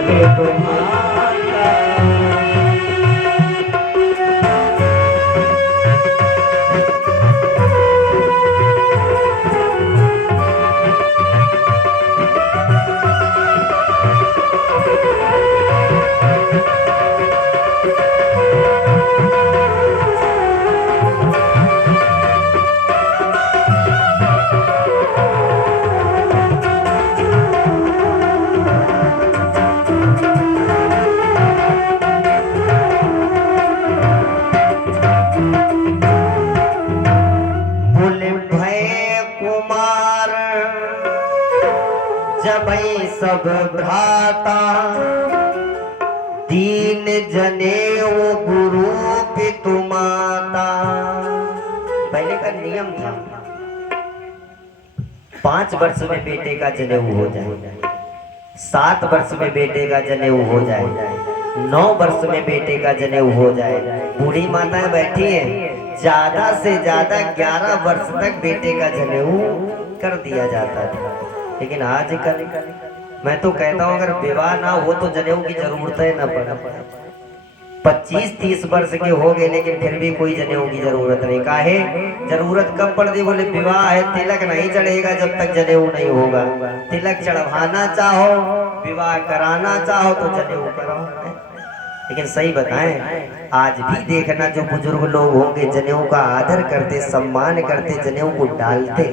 के तुम्हारा। जबै सब भ्राता दीन जनेऊ गुरु पितु माता। पहले का नियम था 5 वर्ष में बेटे का जनेऊ हो जाए, 7 वर्ष में बेटे का जनेऊ हो जाए, 9 वर्ष में बेटे का जनेऊ हो जाए। बूढ़ी माताएं बैठी हैं, ज्यादा से ज्यादा 11 वर्ष तक बेटे का जनेऊ कर दिया जाता था। लेकिन आजकल मैं तो कहता हूँ अगर विवाह ना हो तो जनेऊ की जरूरत है ना पड़े। 25-30 वर्ष के हो गए लेकिन फिर भी कोई जनेऊ की जरूरत नहीं। काहे जरूरत कब पड़ती? बोले विवाह है, तिलक नहीं चढ़ेगा जब तक जनेऊ नहीं होगा। तिलक चढ़वाना चाहो, विवाह कराना चाहो तो जनेऊ कराओ। लेकिन सही बताएं, आज भी देखना जो बुजुर्ग लोग होंगे जनेऊ का आदर करते, सम्मान करते, जनेऊ को डालते।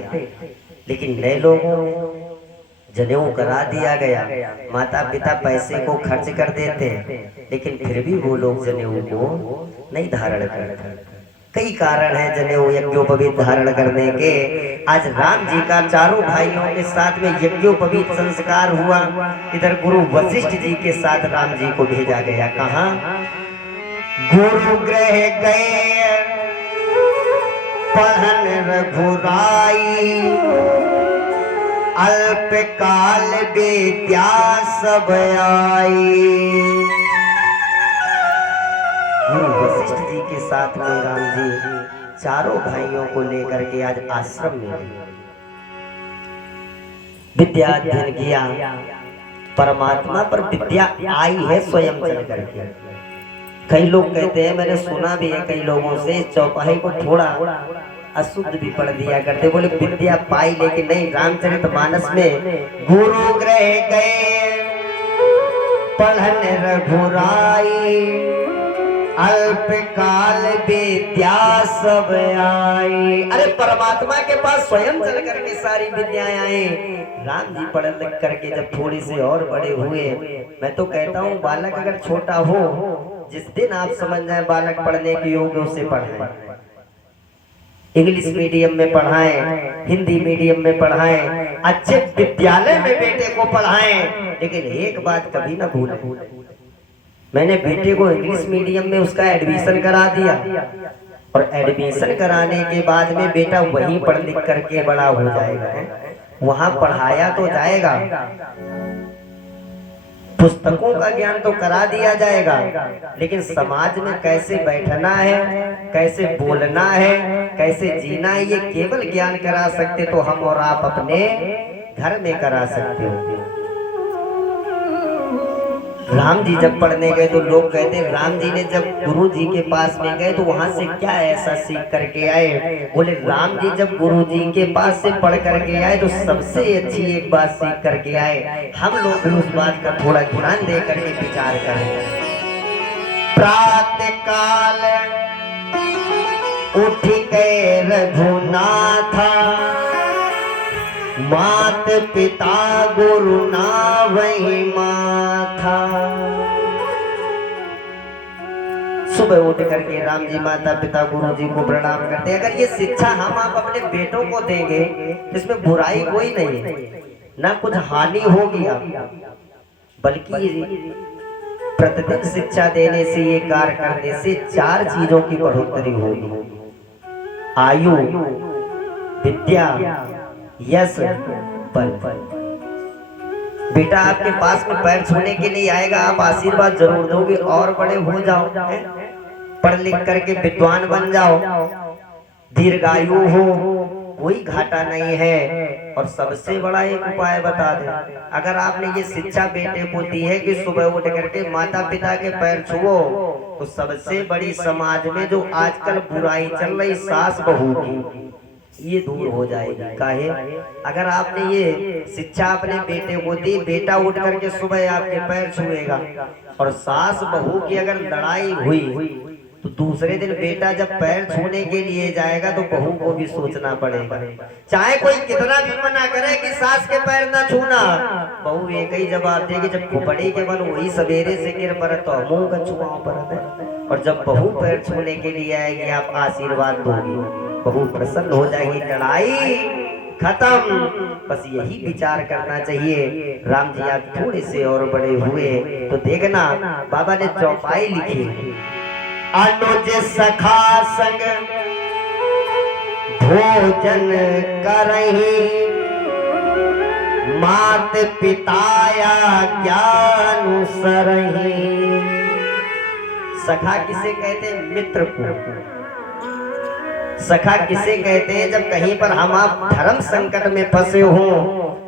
लेकिन नए लोगों जनेऊ करा दिया गया, माता पिता पैसे को खर्च कर देते हैं लेकिन फिर भी वो लोग जनेऊ को नहीं धारण करते। कई कारण हैं जनेऊ यज्ञोपवीत धारण करने के। आज राम जी का चारों भाइयों के साथ में यज्ञोपवीत संस्कार हुआ। इधर गुरु वशिष्ठ जी के साथ राम जी को भेजा गया। कहाँ? गुरु गृह गए पढ़न रघुराई, अल्प काल विद्या सब आई। गुरु वशिष्ठ जी के साथ में राम जी चारों भाइयों को लेकर के आज आश्रम में विद्या अध्ययन किया। परमात्मा पर विद्या आई है स्वयं चल करके। कई लोग कहते हैं, मैंने सुना भी है कई लोगों से, चौपाई को थोड़ा अशुद्ध भी पढ़ दिया करते। बोले विद्या पाई, लेकिन नहीं। रामचरितमानस में गुरु गृह गए पढ़न रघुराई, अल्प काल विद्या सब आई। अरे परमात्मा के पास स्वयं चल करके सारी विद्याएं आई। राम जी पढ़ लिख करके जब थोड़ी से और बड़े हुए, मैं तो कहता हूँ बालक अगर छोटा हो, जिस दिन आप समझ जाए बालक पढ़ने के योग्य, उसे पढ़ाएं। इंग्लिश मीडियम में पढ़ाएं, हिंदी मीडियम में पढ़ाएं, अच्छे विद्यालय में बेटे को पढ़ाएं। लेकिन एक बात कभी ना भूलें, मैंने बेटे को इंग्लिश मीडियम में उसका एडमिशन करा दिया और एडमिशन कराने के बाद में बेटा वहीं पढ़ लिख करके बड़ा हो जाएगा। वहां पढ़ाया तो जाएगा, पुस्तकों का ज्ञान तो करा दिया जाएगा, लेकिन समाज में कैसे बैठना है, कैसे बोलना है, कैसे जीना है, ये केवल ज्ञान करा सकते तो हम और आप अपने घर में करा सकते हो। राम जी जब पढ़ने गए तो लोग कहते हैं राम जी ने जब गुरु जी के पास में गए तो वहां से क्या ऐसा सीख करके आए? बोले राम जी जब गुरु जी के पास से पढ़ करके आए तो सबसे अच्छी एक बात सीख करके आए। हम लोग भी उस बात का थोड़ा ध्यान दे करके विचार करें। प्रातः काल उठ गए रघुनाथा, मात पिता गुरु ना वही माथा। सुबह उठ करके राम जी माता पिता गुरु जी को प्रणाम करते हैं। अगर ये शिक्षा हम आप अपने बेटों को देंगे, इसमें बुराई कोई नहीं है, ना कुछ हानि होगी बल्कि प्रतिदिन शिक्षा देने से, ये कार्य करने से 4 चीजों की बढ़ोतरी होगी। आयु, विद्या, यश, बल। बेटा आपके पास में पैर छूने के लिए आएगा, आप आशीर्वाद जरूर दोगे और बड़े हो जाओ, पढ़ लिख करके विद्वान बन जाओ, दीर्घायु हो, कोई घाटा नहीं है। और सबसे बड़ा एक उपाय बता दे, अगर आपने ये शिक्षा बेटे को दी है कि सुबह उठ करके माता पिता के पैर छुओ, तो सबसे बड़ी समाज में जो आजकल बुराई चल रही सास बहू की, ये दूर हो जाएगी। काहे? अगर आपने ये शिक्षा अपने बेटे को दी, बेटा उठ करके सुबह आपके पैर छुएगा, और सास बहू की अगर लड़ाई हुई तो दूसरे दिन बेटा जब पैर छूने के लिए जाएगा तो बहू को भी सोचना पड़ेगा। चाहे कोई कितना भी मना करे कि सास के पैर ना छूना, बहू एक ही जवाब देगी, जब खोपड़ी के बल वही सवेरे से गिर पड़े तो मुंह का छुआओ पड़े। और जब बहू पैर छूने के लिए आएगी, आप आशीर्वाद दोगी, बहू प्रसन्न हो जाएगी, लड़ाई खत्म। बस यही विचार करना चाहिए। राम जी आप थोड़े से और बड़े हुए तो देखना, बाबा ने चौपाई लिखी, अनुज सखा संग भोजन करही, मात पिताया ज्ञान सरही। सखा किसे कहते हैं? मित्र को। सखा किसे कहते हैं? जब कहीं पर हम आप धर्म संकट में फंसे हो,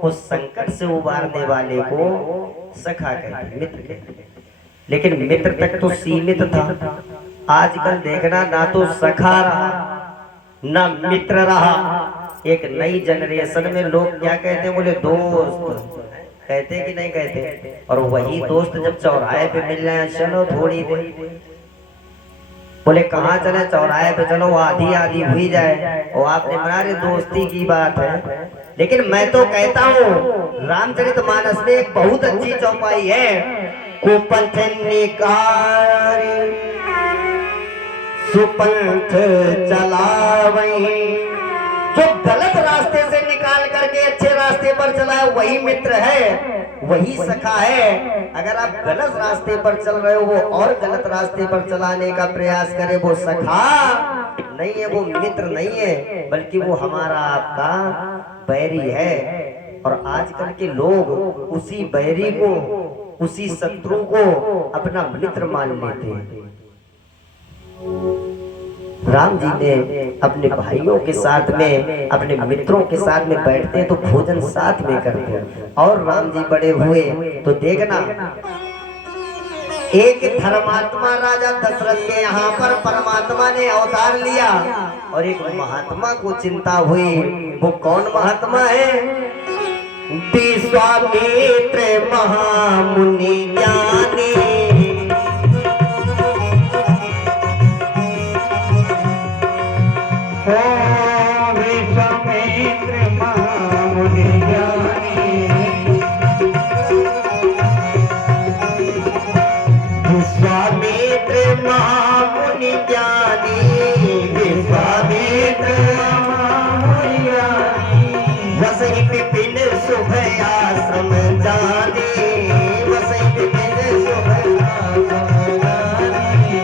उस संकट से उबारने वाले को सखा कहते हैं, मित्र कहते हैं। लेकिन मित्र तक तो सीमित था। आजकल देखना, ना तो सखा रहा ना मित्र रहा। एक नई जनरेशन में लोग क्या कहते हैं? बोले दोस्त कहते कि नहीं कहते? और वही दोस्त जब चौराहे पे मिल रहे हैं, चलो थोड़ी देर, बोले कहाँ चले? चौराहे पे चलो, आधी आधी हुई जाए। और आपने बना रहे दोस्ती की बात है। लेकिन मैं तो कहता हूँ, रामचरितमानस में एक बहुत अच्छी चौपाई है, कुपंथ निकारी सुपंथ चलावई। जो गलत रास्ते से निकाल करके अच्छे रास्ते पर चलाए वही मित्र है, वही सखा है। अगर आप गलत रास्ते पर चल रहे हो, वो और गलत रास्ते पर चलाने का प्रयास करे, वो सखा नहीं है, वो मित्र नहीं है, बल्कि वो हमारा आपका बैरी है। और आजकल के लोग उसी बैरी को, उसी शत्रु को अपना मित्र मान लेते हैं। राम जी ने अपने भाइयों के साथ में, अपने मित्रों के साथ में बैठते तो भोजन साथ में करते। और राम जी बड़े हुए तो देखना, एक धर्मात्मा राजा दशरथ के यहाँ पर परमात्मा ने अवतार लिया, और एक महात्मा को चिंता हुई। वो कौन महात्मा है? विश्वामित्र महामुनि ज्ञानी, विश्वामित्र महामुनि ज्ञानी, विश्वामित्र महामुनि ज्ञानी, विश्वामित्र महामुनि ज्ञानी, वसई विपिन शुभ आश्रम जाने, वसई विपिन शुभ आश्रम जाने।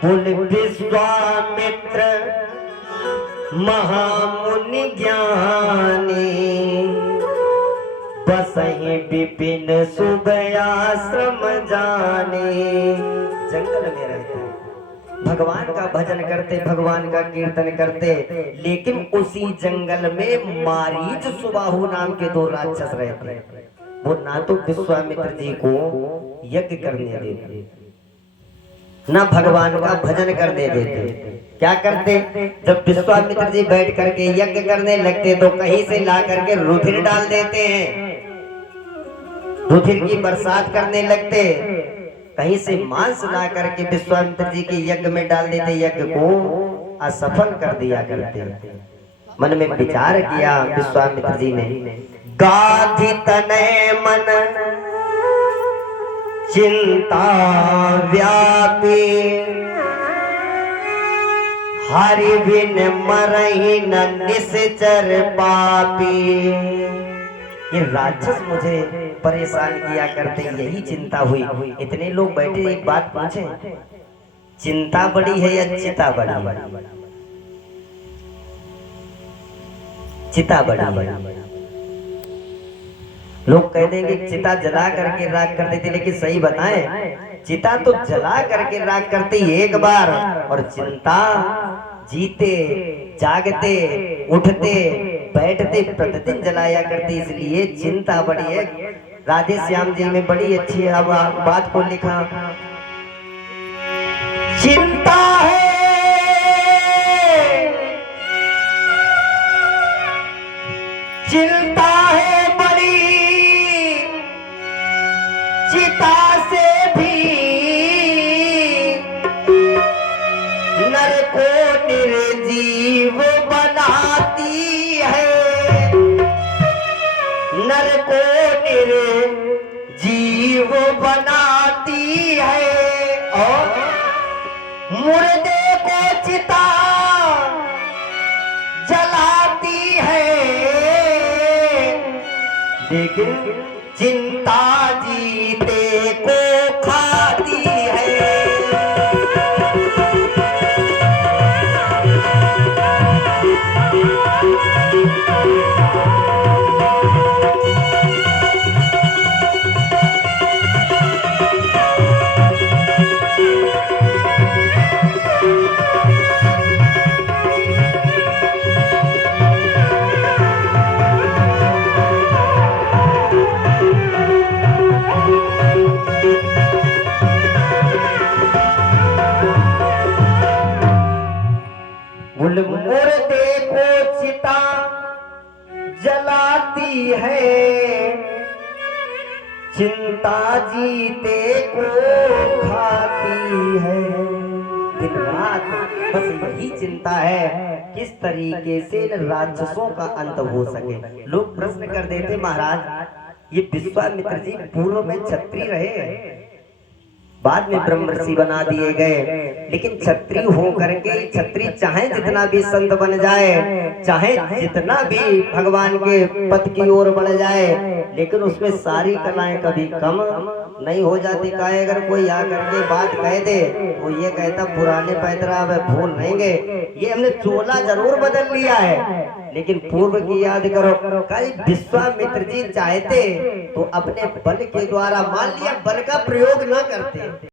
बोले विश्वामित्र महामुनि ज्ञानी, बसहि विपिन शुभ आश्रम जाने। जंगल में रहते, भगवान का भजन करते, भगवान का कीर्तन करते, लेकिन उसी जंगल में मारीच सुबाहु नाम के दो राक्षस रहते। वो ना तो विश्वामित्र जी को यज्ञ करने देते, ना भगवान का भजन करने देते। क्या करते? जब विश्वामित्र जी बैठ करके यज्ञ करने लगते तो कहीं से ला करके रुधिर डाल देते हैं, रुधिर की बरसात करने लगते। कहीं से मांस ला करके विश्वामित्र जी के यज्ञ में डाल देते, यज्ञ को असफल कर दिया करते। मन में विचार किया विश्वामित्र जी ने, गाधि तनय मन चिंता व्यापी, हरि बिन मरहि न निश्चर पापी। ये राक्षस मुझे परेशान किया करते, यही चिंता हुई। इतने लोग बैठे, एक बात पूछे, चिंता बड़ी है या चिता बड़ी? चिता बड़ी। लोग कह देंगे चिता जला करके राख कर देती, लेकिन सही बताएं, चिता तो जला करके राख करती एक बार, और चिंता जीते जागते उठते बैठते प्रतिदिन जलाया करती, इसलिए चिंता बड़ी है। राधे श्याम जी में बड़ी अच्छी अब बात को लिखा, चिंता है चिंता है बड़ी चिता से भी, नर को निर्जीव बनाती है, नर को निर्जीव बनाती है, और मुर्दे को चिता जलाती है, लेकिन चिंता जीते को खाती है। मुर्दे को चिता जलाती है, चिंता जीते को खाती है। दिन रात बस यही चिंता है, किस तरीके से राक्षसों का अंत हो सके। लोग प्रश्न कर देते, महाराज ये विश्वामित्र जी पूर्व में क्षत्रिय रहे, बाद में ब्रह्मर्षि बना दिए गए, लेकिन क्षत्रिय हो करके क्षत्रिय चाहे जितना भी संत बन जाए, चाहे जितना भी भगवान के पद की ओर बढ़ जाए, लेकिन उसमें सारी कलाएं कभी कम नहीं हो जाती। का अगर कोई आकर के बात कह दे वो ये कहता पुराने पैतरा भूल लेंगे, ये हमने चोला जरूर बदल लिया है, लेकिन पूर्व की याद करो। कई विश्वामित्र जी चाहते तो अपने बल के द्वारा, मान लिया बल का प्रयोग न करते,